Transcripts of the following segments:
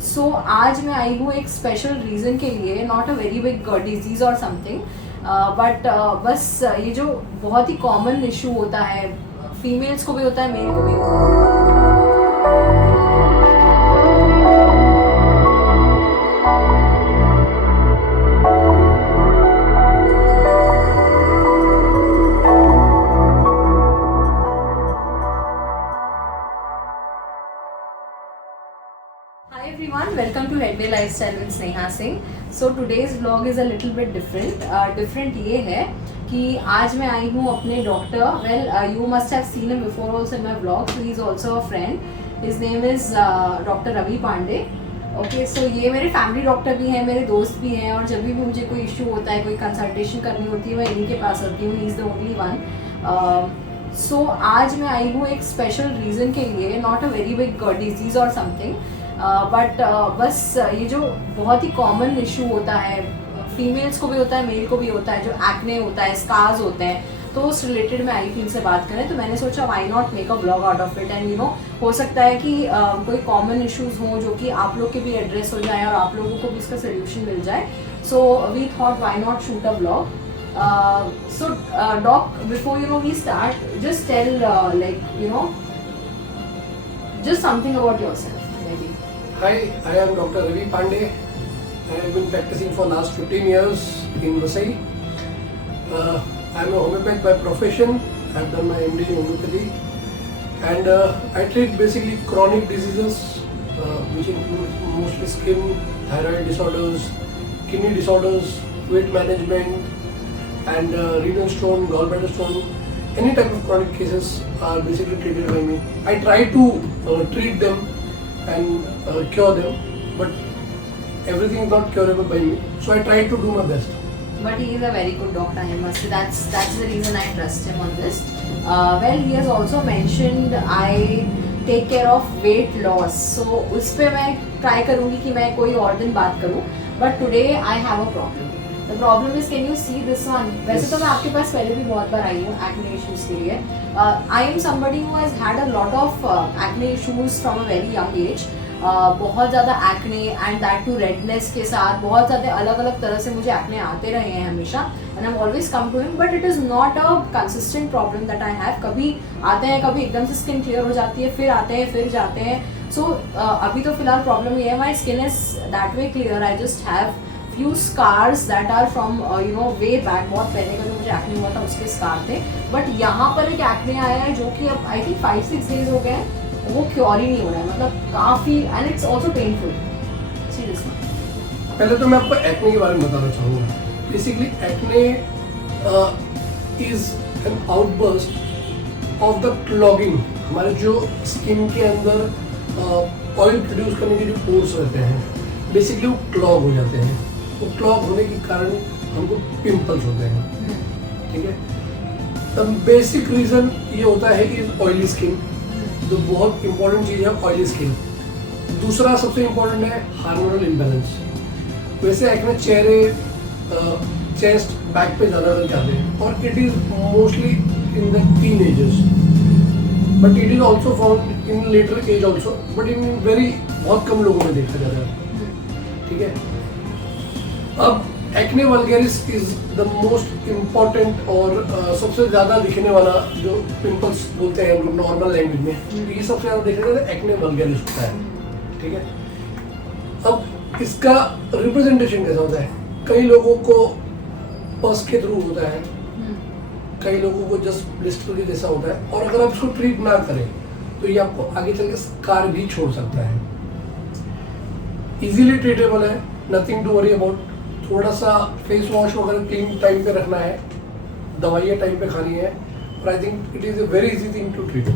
आज मैं आई हूँ एक स्पेशल रीज़न के लिए, not a very big disease और समथिंग, बट बस ये जो बहुत ही कॉमन इशू होता है, फीमेल्स को भी होता है, मेल को भी होता है। Hi everyone, welcome to Headway Lifestyle with Sneha Singh. So today's vlog is a little bit different. Different ये है कि आज मैं आई हूँ अपने doctor. Well, you must have seen him before also in my vlog. So he's also a friend. His name is Dr. Ravi Pandey. Okay so ये मेरे फैमिली डॉक्टर भी हैं, मेरे दोस्त भी हैं, और जब भी मुझे कोई इशू होता है, कोई कंसल्टेशन करनी होती है, मैं इन्हीं के पास आती हूँ. He is the only one. So आज मैं आई हूँ एक स्पेशल रीज़न के लिए, not a very big disease और समथिंग, बट बस ये जो बहुत ही कॉमन इशू होता है, फीमेल्स को भी होता है, मेल को भी होता है, जो एक्ने होता है, स्कार्स होते हैं, तो उस रिलेटेड मैं आई थी इनसे बात करें. तो मैंने सोचा why not make a blog out of it, and हो सकता है कि कोई कॉमन इश्यूज हों जो कि आप लोग के भी एड्रेस हो जाए और आप लोगों को भी इसका सोल्यूशन मिल जाए. So we thought why not shoot a blog. So doc, before we start, just tell just something about yourself maybe. Hi, I am Dr. Ravi Pandey. I have been practicing for last 15 years in Vasai. I am a homeopath by profession. I have done my MD in homeopathy, and I treat basically chronic diseases, which include mostly skin, thyroid disorders, kidney disorders, weight management, and renal stone, gallbladder stone. Any type of chronic cases are basically treated by me. I try to treat them and cure them, but everything is not curable by me. So I try to do my best. But he is a very good doctor, I must say. That's the reason I trust him on this. Well, he has also mentioned I take care of weight loss. So उस पे मैं try करूँगी कि मैं कोई और दिन बात करूँ. But today I have a problem. The problem is, can you see this one? वैसे तो मैं आपके पास पहले भी बहुत बार आई हूँ acne issues के लिए. I am somebody who has had a lot of acne issues from a very young age. बहुत ज़्यादा acne and that too redness के साथ बहुत ज़्यादा अलग अलग तरह से मुझे एक्ने आते रहे हैं हमेशा, and I always come to him, but it is not a consistent problem that I have. कभी आते हैं, कभी एकदम से स्किन क्लियर हो जाती है, फिर आते हैं, फिर जाते हैं. सो अभी तो फिलहाल प्रॉब्लम ये है, my skin is that way clear. I just have few scars that are from way back. बहुत पहले का जो मुझे एक्ने हुआ था उसके स्कार थे, बट यहाँ पर एक एक्ने आया है जो कि अब आई थिंक 5-6 डेज हो गए हैं, वो क्योर ही नहीं हो रहा है. मतलब काफ़ी, and it's also painful seriously. पहले तो मैं आपको एक्ने के बारे में बताना चाहूँगा. Basically acne is an outburst of the clogging. हमारे जो स्किन के अंदर ऑयल प्रोड्यूस करने के जो पोर्स रहते हैं, बेसिकली वो क्लॉग हो जाते हैं. वो क्लॉग होने के कारण हमको पिंपल्स होते हैं. ठीक है. द बेसिक रीज़न ये होता है इज ऑयली स्किन. जो बहुत इंपॉर्टेंट चीज़ है ऑयली स्किन. दूसरा सबसे इम्पोर्टेंट है हार्मोनल इम्बैलेंस. वैसे एक्ने चेहरे, चेस्ट, बैक पे ज़्यादा लग जाते हैं, और it is mostly in the teenagers, but it is also found in later age also, but in very बहुत कम लोगों में देखा जाता है. ठीक है. अब acne vulgaris is the most important और सबसे ज़्यादा दिखने वाला जो पिंपल्स बोलते हैं हम लोग नॉर्मल लैंग्वेज में, तो ये सबसे ज़्यादा देखने वाला एक्ने वल्गैरिस होता है. ठीक है. अब इसका रिप्रेजेंटेशन कैसा होता है? कई लोगों को पस के थ्रू होता है, कई लोगों को जस्ट ब्लिस्टर के जैसा होता है, और अगर आप इसको ट्रीट ना करें तो ये आपको आगे चल के स्कार भी छोड़ सकता है. इजीली ट्रीटेबल है, नथिंग टू वरी अबाउट. थोड़ा सा फेस वॉश वगैरह क्लीन टाइम पे रखना है, दवाइयाँ टाइम पे खानी है, और I think it is a very easy thing to treat.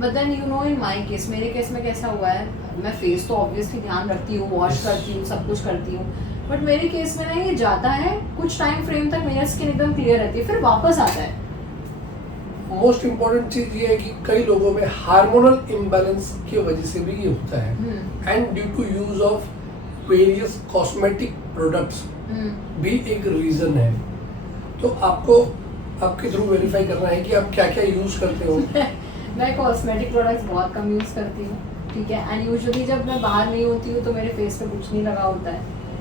But then in my case, मेरे केस में कैसा हुआ है, मैं फेस तो ऑब्वियसली ध्यान रखती हूँ, वॉश करती हूँ, सब कुछ करती हूँ, बट मेरे केस में ना ये जाता है कुछ टाइम फ्रेम तक, मेरा स्किन एकदम क्लियर रहती है, फिर वापस आता है. मोस्ट इम्पॉर्टेंट चीज़ ये है कि कई लोगों में हार्मोनल इम्बैलेंस की वजह से भी ये होता है, and due to use of various cosmetic products भी एक रीज़न है. तो आपको आपके थ्रू वेरीफाई करना है कि आप क्या क्या यूज़ करते हो. मैं कॉस्मेटिक प्रोडक्ट्स बहुत कम यूज़ करती हूँ. ठीक है, एंड यूजुअली जब मैं बाहर नहीं होती हूँ तो मेरे फेस पे कुछ नहीं लगा होता है,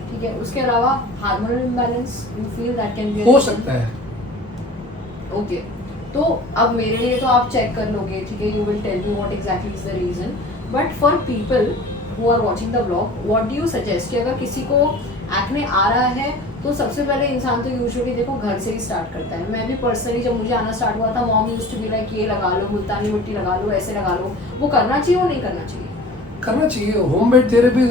ठीक है। उसके अलावा hormonal imbalance, you feel that can be हो सकता है। ओके, तो अब मेरे लिए तो आप चेक कर लोगे, ठीक है, you will tell me what exactly is the reason, but for people who are watching the vlog, what do you suggest कि अगर किसी को एक्ने आ रहा है तो सबसे पहले इंसान तो यूजुअली देखो घर से ही स्टार्ट करता है। मैं भी पर्सनली जब मुझे आना स्टार्ट हुआ था, mom used to be like ये लगा लो, मुल्तानी मिट्टी लगा लो, ऐसे लगा लो। वो करना चाहिए और नहीं करना चाहिए? करना चाहिए। होममेड थेरेपी,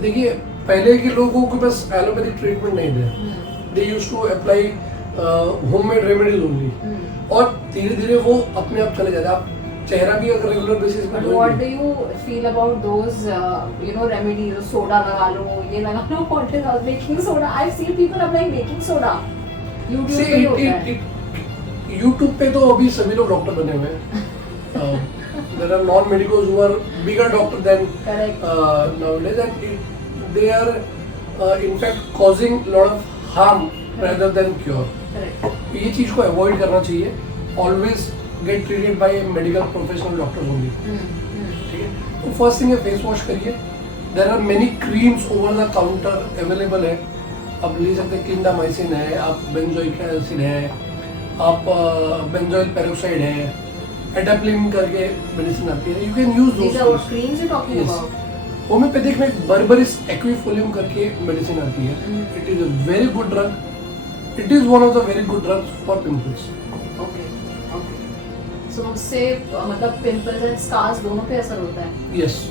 देखिए पहले के लोगों को बस एलोपैथिक ट्रीटमेंट नहीं थे, they used to apply homemade remedies only, और धीरे धीरे वो अपने आप चले जाते। आप चेहरा भी अगर रेगुलर बेसिस पे what do you feel about those you know remedies, soda लगा लो, ये लगा लो, what is baking soda? I seen people applying baking soda YouTube पे होता है। यूट्यूब पे तो अभी सभी लोग डॉक्टर बने हुए हैं। There are non-medicals who are bigger doctor than nowadays, and they are in fact causing lot of harm rather than cure. Correct. ये चीज को अवॉइड करना चाहिए। Always get treated by a medical professional doctor only. ठीक है। तो first thing है face wash करिए। There are many creams over the counter available है, आप ले सकते हैं। क्लिंडामाइसिन है, आप बेंजोइक एसिड है, आप बेंजोइल पेरोक्साइड है, एडाप्लिन करके मेडिसिन आती है, you can use These are what creams you're talking about? Homeopathic में बर्बरिस एक्विफोलियम करके मेडिसिन आती है। It is a very good drug, it is one of the very good drugs for pimples. Okay okay, so उससे मतलब pimples and scars दोनों पे असर होता है? यस,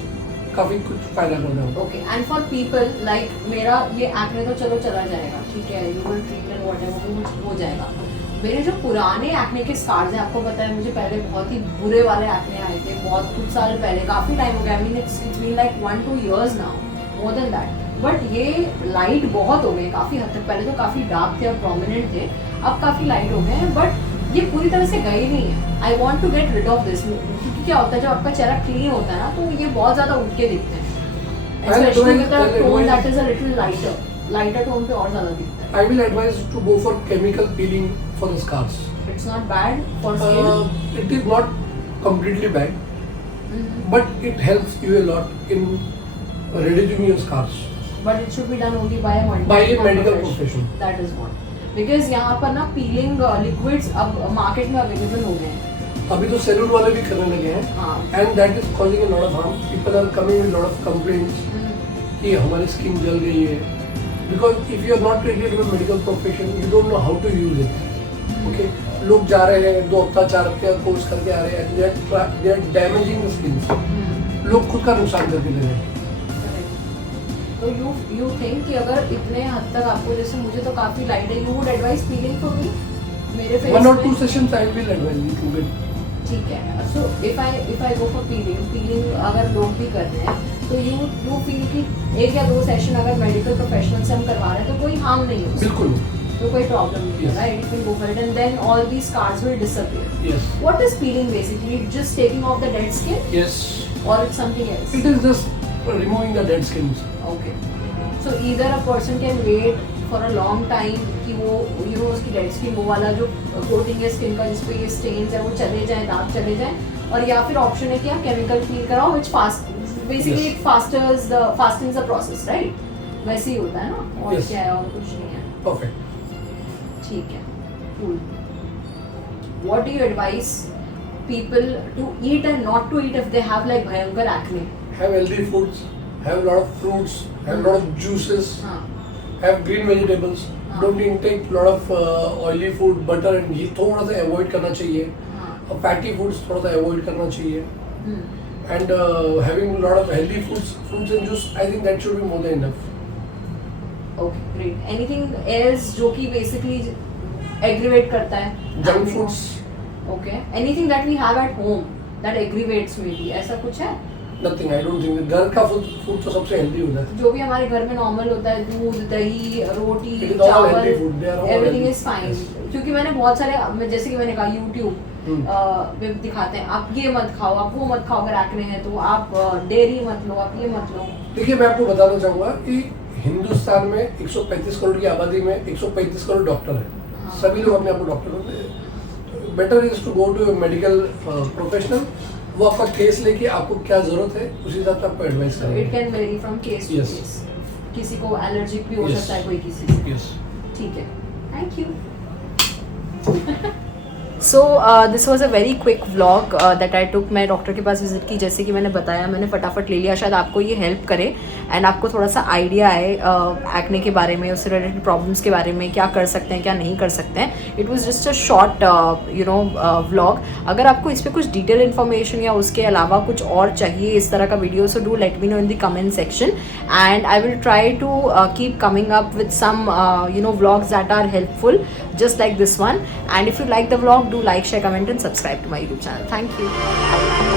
काफी कुछ फायदा करता है। Okay, and for people like मेरा ये एक्ने तो चलो चला जाएगा, ठीक है, you will treat and whatever हो जाएगा। मेरे जो पुराने एक्ने के स्कार्स हैं, आपको पता है मुझे पहले बहुत ही बुरे वाले एक्ने आए थे, बहुत कुछ साल पहले, काफी टाइम हो गया। I mean it's been like 1-2 years now, more than that. But ये लाइट बहुत हो गए काफी हद तक। पहले तो काफी डार्क थे और प्रोमिनेंट थे, अब काफी लाइट हो गए हैं, बट ये पूरी तरह से गए नहीं है। I want to get rid of this, क्योंकि क्या होता है जब आपका चेहरा क्लीन होता है ना, तो ये बहुत ज्यादा उठ के दिखते हैं, specially with the tone that is a little lighter tone पे और ज्यादा दिखता है। I will advise to go for chemical peeling for the scars. It's not bad for skin. It is not completely bad, but it helps you a lot in reducing your scars. But it should be done only by a medical profession. That is what. Because यहाँ पर ना peeling liquids अब market में available हो गए हैं। अभी तो सैलून वाले भी करने लगे हैं, हाँ। and that is causing a lot of harm. People are coming with lot of complaints कि हमारी स्किन जल गई है, because if you are not treated with medical profession, you don't know how to use it. Okay, लोग जा रहे हैं 2 हफ्ता 4 हफ्ते का कोर्स करके आ रहे हैं, they are damaging the skin. लोग खुद का नुकसान करके ले रहे हैं। तो you think कि अगर इतने हद तक आपको, जैसे मुझे तो काफी लाइट है, you would advise peeling for me? मेरे face 1 or 2 sessions I will advise you to get. ठीक है। So if I go for peeling अगर लोग भी कर रहे हैं, तो you feel कि 1 या 2 सेशन अगर मेडिकल प्रोफेशनल से हम करवा रहे हैं तो कोई हार्म नहीं है, बिल्कुल, तो कोई प्रॉब्लम नहीं है, right? You can go for it and then all these scars will disappear. Yes. What is peeling basically? Just taking off the dead skin, Yes. or it's something else? It is just removing the dead skins. Okay. So either a person can wait for a long time कि वो उसकी dead skin, वो वाला जो coating है skin का जिसपे ये स्टेन्स है वो चले जाए, दाग चले जाए, और या फिर ऑप्शन है कि आप केमिकल क्लीन कराओ, which basically it fastens the process, right? वैसे ही होता है ना, और क्या है, और कुछ नहीं है। Perfect. ठीक है, cool. What do you advise people to eat and not to eat if they have like भयंकर acne? Have healthy foods, have a lot of fruits, have a lot of juices, हाँ, have green vegetables. Don't intake lot of oily food, butter and ghee थोड़ा सा avoid करना चाहिए, हाँ, fatty foods थोड़ा सा avoid करना चाहिए, and having a lot of healthy fruits and juice, I think that should be more than enough. Okay, great. Anything else जो कि basically aggravate करता है? Junk foods. Okay. Anything that we have at home that aggravates maybe, ऐसा कुछ है? Nothing, I don't think. घर का food तो सबसे healthy होता है। जो भी हमारे घर में नॉर्मल होता है, दूध, दही, रोटी, It is all चावल, healthy food. They are all everything healthy. is fine. Yes. क्योंकि मैंने बहुत सारे, जैसे कि मैंने कहा YouTube पे दिखाते हैं, आप ये मत खाओ, आप वो मत खाओ, अगर एक्ने है तो आप डेयरी मत लो, आप ये मत लो। देखिए मैं आपको बताना चाहूँगा कि हिंदुस्तान में 135 करोड़ की आबादी में 135 करोड़ डॉक्टर हैं। सभी लोग अपने आप को डॉक्टर होते हैं। Better is to go to medical professional वो आपका केस लेके आपको क्या जरूरत है उसी हिसाब से आपको एडवाइस इट करेंगे। Can vary from case to Yes. Case. किसी को एलर्जिक भी हो Yes. सकता है कोई किसी से। यस। ठीक है, thank you. So this was a very quick vlog that I took. मैं डॉक्टर के पास विजिट की, जैसे कि मैंने बताया, मैंने फटाफट ले लिया। शायद आपको ये हेल्प करे एंड आपको थोड़ा सा आइडिया आए एक्ने के बारे में, उससे रिलेटेड प्रॉब्लम्स के बारे में, क्या कर सकते हैं क्या नहीं कर सकते हैं। It was just a short vlog. अगर आपको इस पर कुछ डिटेल इन्फॉर्मेशन या उसके अलावा कुछ और चाहिए इस तरह का video, so do let me know in the comment section and I will try to keep coming up with some vlogs that are helpful just like this one. And if you like the vlog, do like, share, comment and subscribe to my YouTube channel. Thank you.